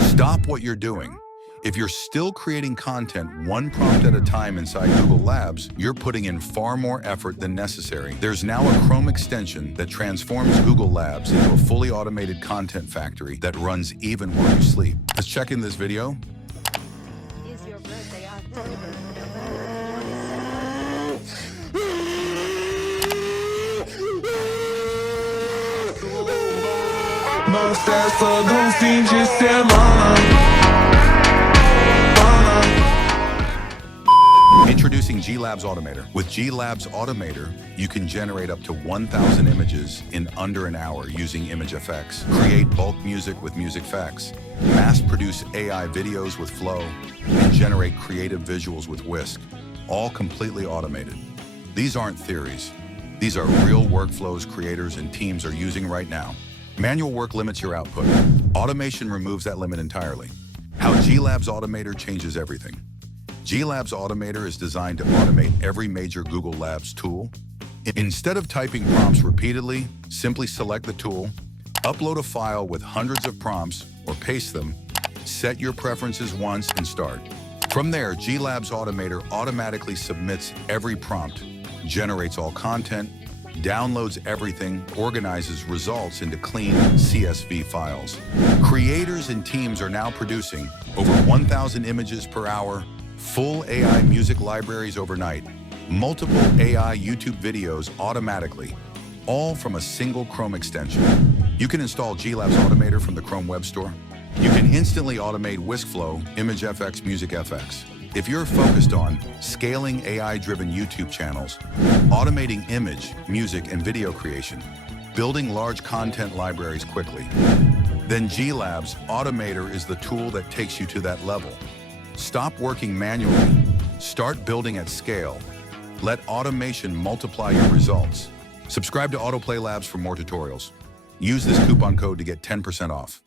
Stop what you're doing. If you're still creating content one prompt at a time inside Google Labs, you're putting in far more effort than necessary. There's now a Chrome extension that transforms Google Labs into a fully automated content factory that runs even while you sleep. Let's check in this video. Is your birthday October, Introducing GLabs Automator. With GLabs Automator, you can generate up to 1,000 images in under an hour using ImageFX, create bulk music with MusicFX, mass-produce AI videos with Flow, and generate creative visuals with Whisk, all completely automated. These aren't theories. These are real workflows creators and teams are using right now. Manual work limits your output. Automation removes that limit entirely. How GLabs Automator changes everything. GLabs Automator is designed to automate every major Google Labs tool. Instead of typing prompts repeatedly, simply select the tool, upload a file with hundreds of prompts, or paste them, set your preferences once, and start. From there, GLabs Automator automatically submits every prompt, generates all content, downloads everything, organizes results into clean CSV files. Creators and teams are now producing over 1,000 images per hour, full AI music libraries overnight, multiple AI YouTube videos automatically, all from a single Chrome extension. You can install GLabs Automator from the Chrome Web Store. You can instantly automate Whisk Flow, ImageFX, MusicFX. If you're focused on scaling AI-driven YouTube channels, automating image, music, and video creation, building large content libraries quickly, then GLabs Automator is the tool that takes you to that level. Stop working manually. Start building at scale. Let automation multiply your results. Subscribe to Autoplay Labs for more tutorials. Use this coupon code to get 10% off.